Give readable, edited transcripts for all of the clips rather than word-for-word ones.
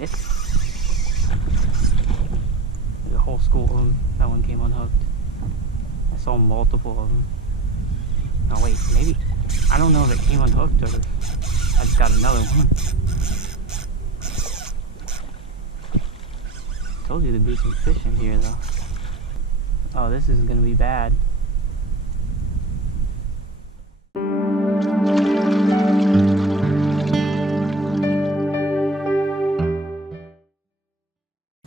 hit. There's a whole school of them. That one came unhooked. I saw multiple of them. Oh wait, maybe, I don't know if it came unhooked or I just got another one. Told you there'd be some fish in here though. Oh, this is gonna be bad.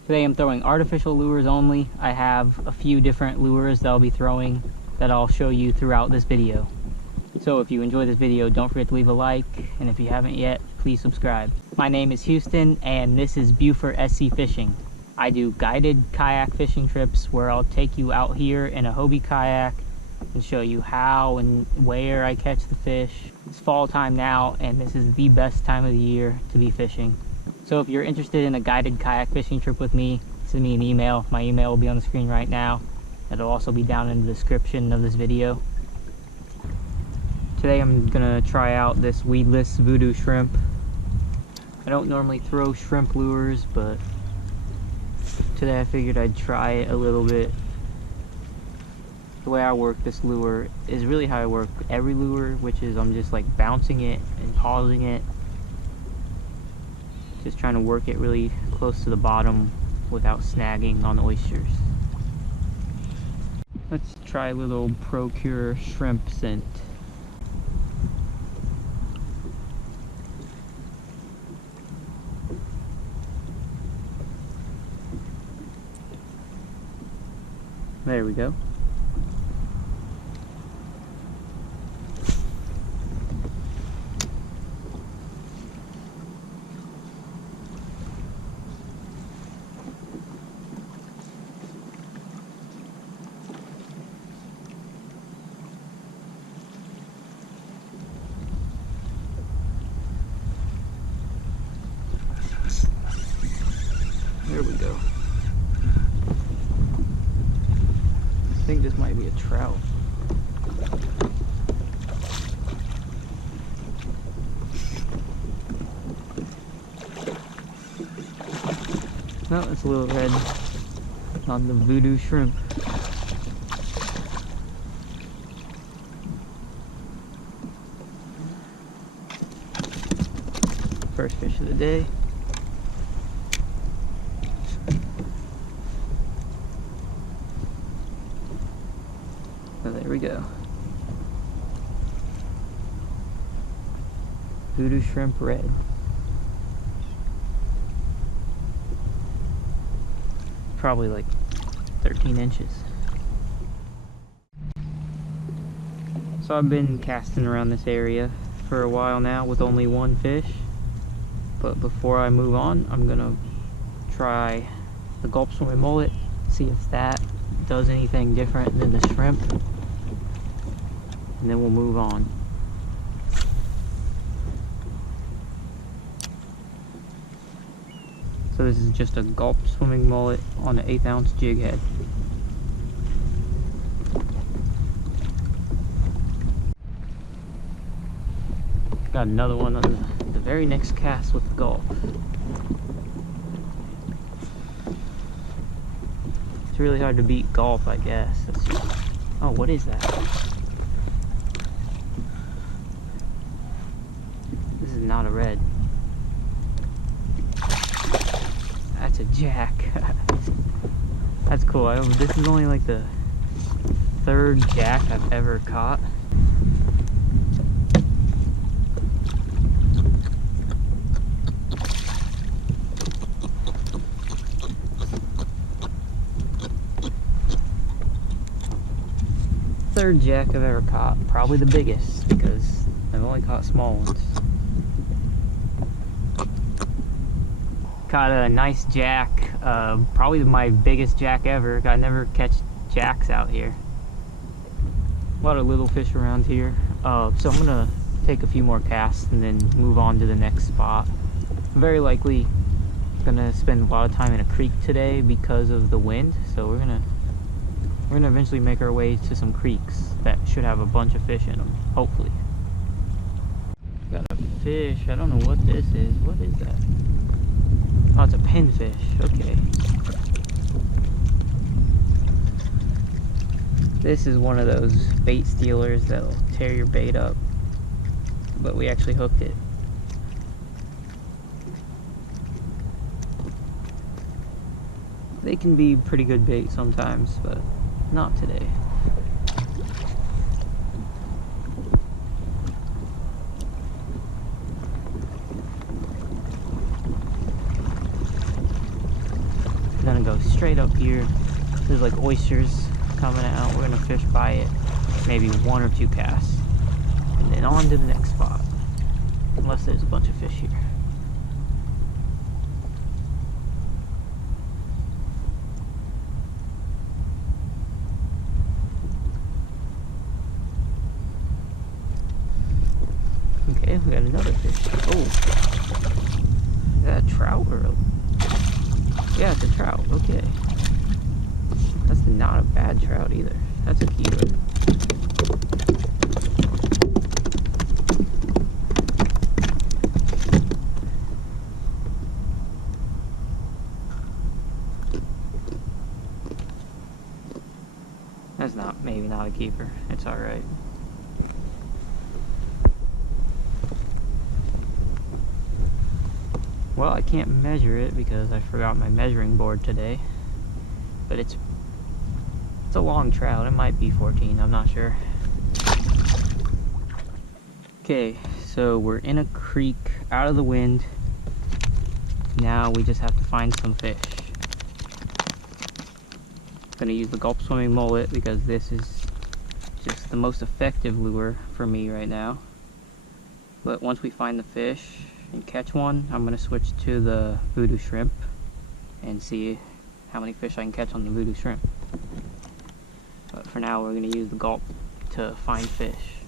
Today I'm throwing artificial lures only. I have a few different lures that I'll be throwing that I'll show you throughout this video. So if you enjoy this video, don't forget to leave a like, and if you haven't yet, please subscribe. My name is Houston, and this is Beaufort SC Fishing. I do guided kayak fishing trips where I'll take you out here in a Hobie kayak and show you how and where I catch the fish. It's fall time now, and this is the best time of the year to be fishing. So if you're interested in a guided kayak fishing trip with me, send me an email. My email will be on the screen right now. It'll also be down in the description of this video. Today I'm gonna try out this weedless voodoo shrimp. I don't normally throw shrimp lures, but today I figured I'd try it a little bit. The way I work this lure is really how I work every lure, which is I'm just like bouncing it and pausing it. Just trying to work it really close to the bottom without snagging on oysters. Let's try a little Procure shrimp scent. There we go. There we go. I think this might be a trout. No, it's a little red on the voodoo shrimp. First fish of the day. So there we go. Voodoo shrimp red. Probably like 13 inches. So I've been casting around this area for a while now with only one fish. But before I move on, I'm gonna try the gulp swimming mullet, see if that does anything different than the shrimp. And then we'll move on. So this is just a gulp swimming mullet on an 1/8 ounce jig head. Got another one on the very next cast with the gulp. It's really hard to beat gulp, I guess. Oh, what is that? This is not a red. That's a jack. That's cool. This is only like the 3rd jack I've ever caught. Third jack I've ever caught. Probably the biggest because I've only caught small ones. Caught a nice jack, probably my biggest jack ever. I never catch jacks out here. A lot of little fish around here. So I'm gonna take a few more casts and then move on to the next spot. I'm very likely gonna spend a lot of time in a creek today because of the wind. So we're gonna eventually make our way to some creeks that should have a bunch of fish in them, hopefully. Got a fish. I don't know what this is. What is that? Oh, pinfish, okay. This is one of those bait stealers that'll tear your bait up, but we actually hooked it. They can be pretty good bait sometimes, but not today. I'm gonna go straight up here. There's like oysters coming out. We're gonna fish by it, maybe 1 or 2 casts, and then on to the next spot, unless there's a bunch of fish here. Okay, we got another fish. Oh, is that a trout or a... Yeah, it's a trout. Okay, that's not a bad trout either. That's a keeper. That's not, maybe not a keeper. It's all right. Well, I can't measure it because I forgot my measuring board today, but it's a long trout. It might be 14, I'm not sure. Okay, so we're in a creek, out of the wind. Now we just have to find some fish. I'm gonna use the gulp swimming mullet because this is just the most effective lure for me right now. But once we find the fish and catch one, I'm gonna switch to the voodoo shrimp and see how many fish I can catch on the voodoo shrimp. But for now, we're gonna use the gulp to find fish.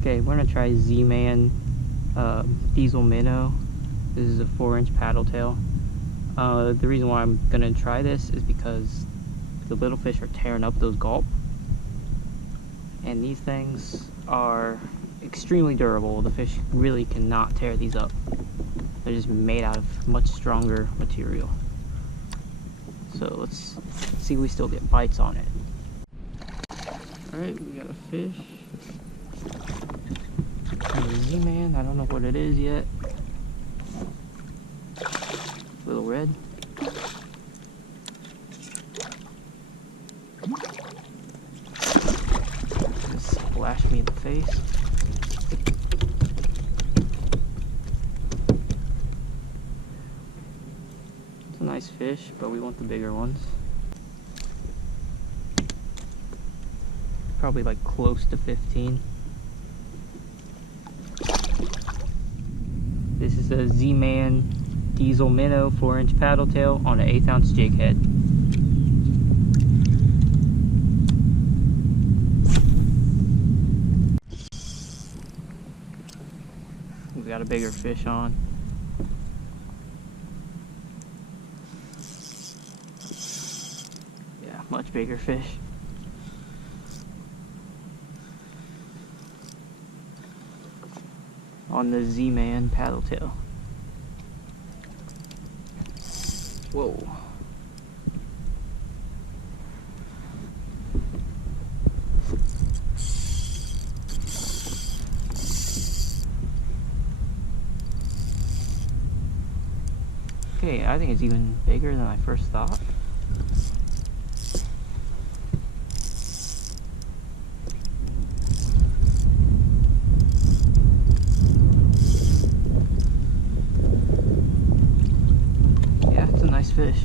Okay, we're gonna try Z-Man diesel minnow. This is a 4-inch paddle tail. The reason why I'm gonna try this is because the little fish are tearing up those gulp, and these things are extremely durable. The fish really cannot tear these up. They're just made out of much stronger material. So let's see if we still get bites on it. Alright, we got a fish. Z-Man, I don't know what it is yet. Little red. Just splashed me in the face. It's a nice fish, but we want the bigger ones. Probably like close to 15. This is a Z-Man diesel minnow 4-inch paddle tail on an 1/8 ounce jig head. We've got a bigger fish on. Yeah, much bigger fish. On the Z-Man paddle tail. Whoa. Okay, I think it's even bigger than I first thought. Fish.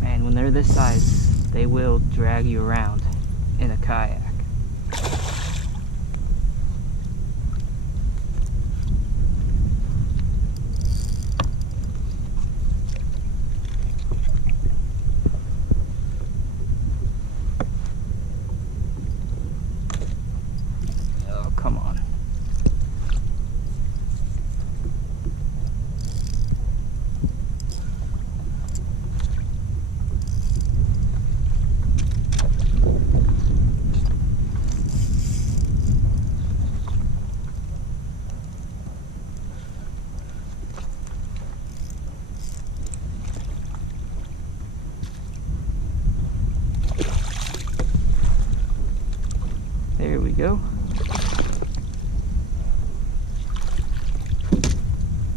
Man, when they're this size, they will drag you around in a kayak. There we go.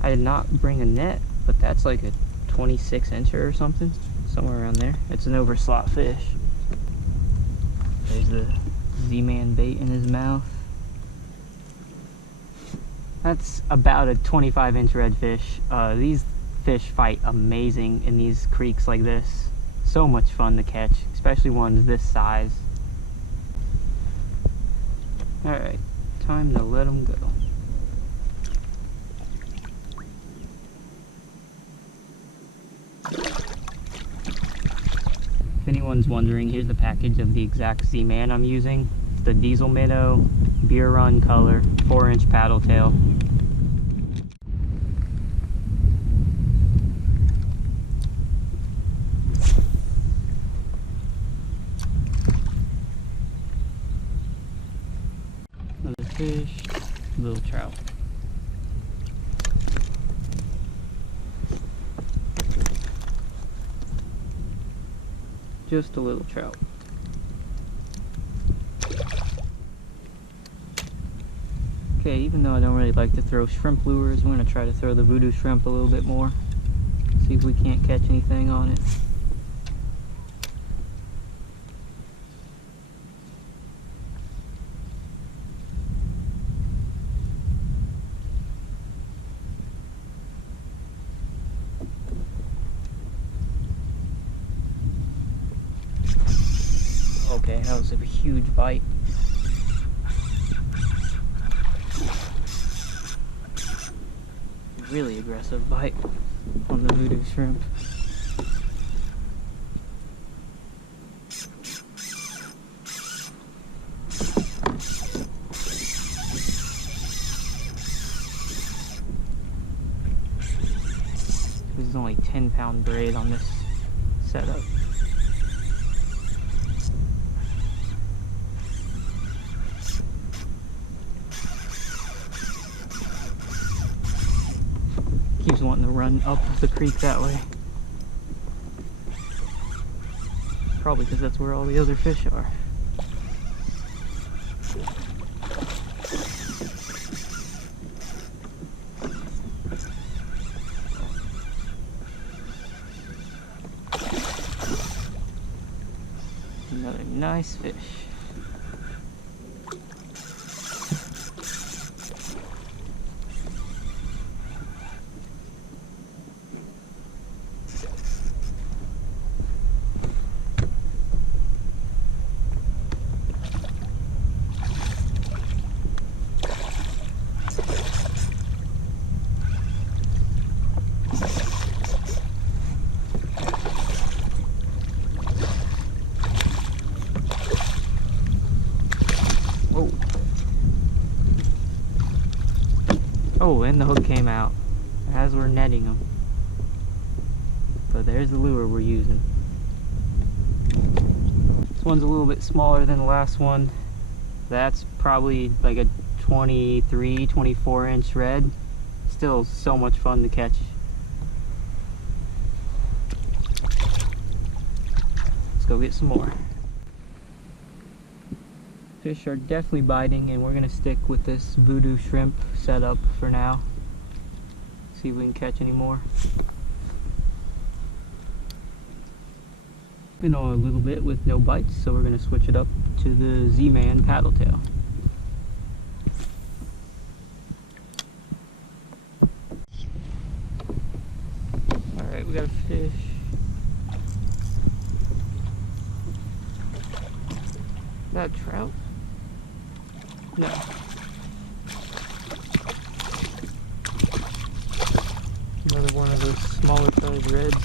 I did not bring a net, but that's like a 26 incher or something, somewhere around there. It's an overslot fish. There's the Z-Man bait in his mouth. That's about a 25-inch redfish. These fish fight amazing in these creeks like this. So much fun to catch, especially ones this size. Alright, time to let them go. If anyone's wondering, here's the package of the exact Z-Man I'm using. It's the Diesel Minnow, Beer Run color, 4-inch paddle tail. Another fish, little trout. Just a little trout. Okay, even though I don't really like to throw shrimp lures, I'm going to try to throw the voodoo shrimp a little bit more. See if we can't catch anything on it. Okay, that was a huge bite. Really aggressive bite on the voodoo shrimp. This is only 10-pound braid on this setup. Keeps wanting to run up the creek that way. Probably because that's where all the other fish are. Another nice fish. Oh, and the hook came out as we're netting them. So there's the lure we're using. This one's a little bit smaller than the last one. That's probably like a 23, 24 inch red. Still so much fun to catch. Let's go get some more. Fish are definitely biting, and we're gonna stick with this voodoo shrimp setup for now. See if we can catch any more. Been on a little bit with no bites, so we're gonna switch it up to the Z-Man paddle tail. Alright, we got a fish. Is that a trout? No. Another one of those smaller size reds.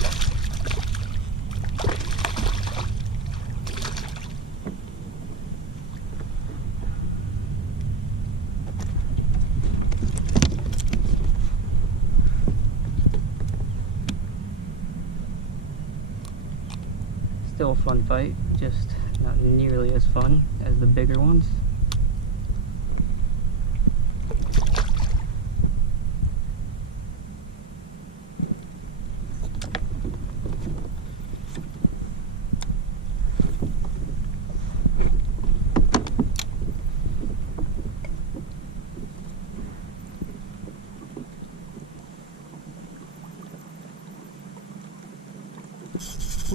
Still a fun fight, just not nearly as fun as the bigger ones.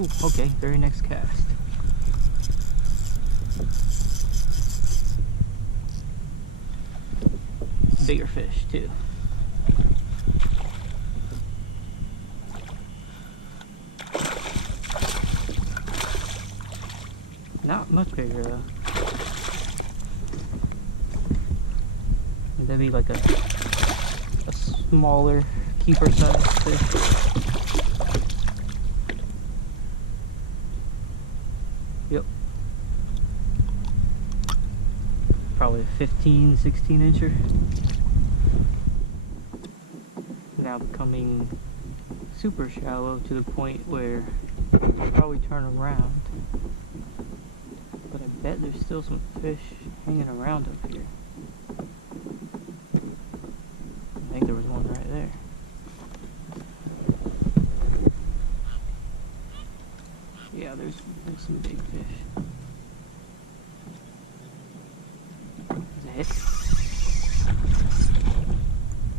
Ooh, okay, very next cast. Bigger fish too. Not much bigger though. That'd be like a smaller keeper size fish. Yep. Probably a 15, 16 incher. Now becoming super shallow to the point where I'll probably turn around. But I bet there's still some fish hanging around up here. I think there was one right there. Yeah, there's some big fish. There's a hit.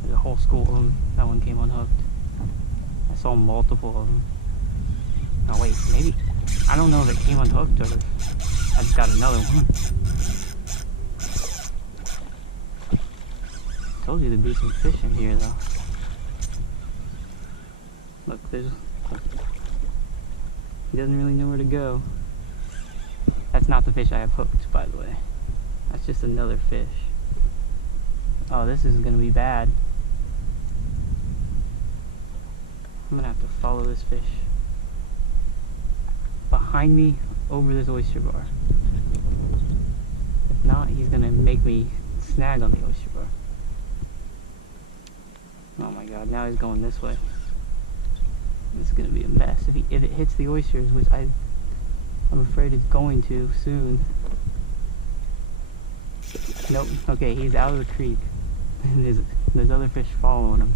There's a whole school of them. That one came unhooked. I saw multiple of them. Oh wait, maybe, I don't know if it came unhooked or I just got another one. Told you there'd be some fish in here though. Look, he doesn't really know where to go. That's not the fish I have hooked, by the way. That's just another fish. Oh, this is gonna be bad. I'm gonna have to follow this fish behind me over this oyster bar. If not, he's gonna make me snag on the oyster bar. Oh my god, now he's going this way. This is gonna be a mess if it hits the oysters, which I'm afraid it's going to soon. Nope. Okay, he's out of the creek. There's other fish following him.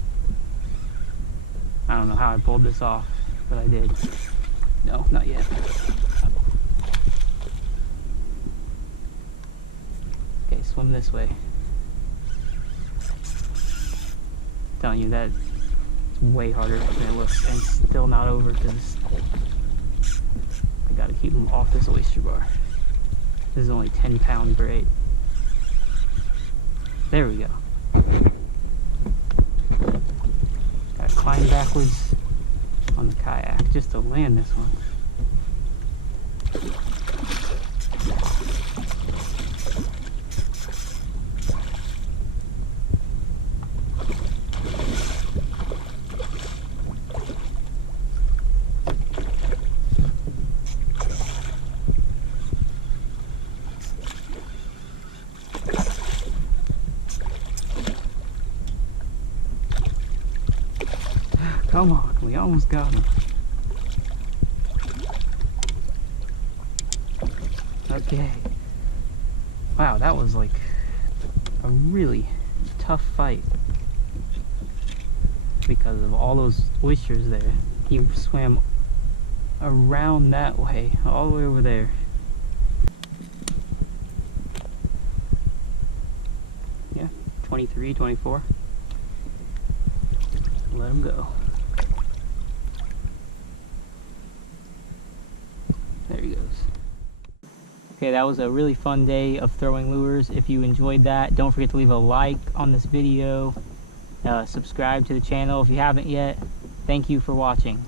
I don't know how I pulled this off, but I did. No, not yet. Okay, swim this way. I'm telling you that it's way harder than it looks, and it's still not over because I gotta keep him off this oyster bar. This is only 10-pound braid. There we go. Gotta climb backwards on the kayak just to land this one. Come on, we almost got him. Okay. Wow, that was like a really tough fight because of all those oysters there. He swam around that way, all the way over there. Yeah, 23, 24. Let him go. There he goes. Okay, that was a really fun day of throwing lures. If you enjoyed that, don't forget to leave a like on this video. Subscribe to the channel if you haven't yet. Thank you for watching.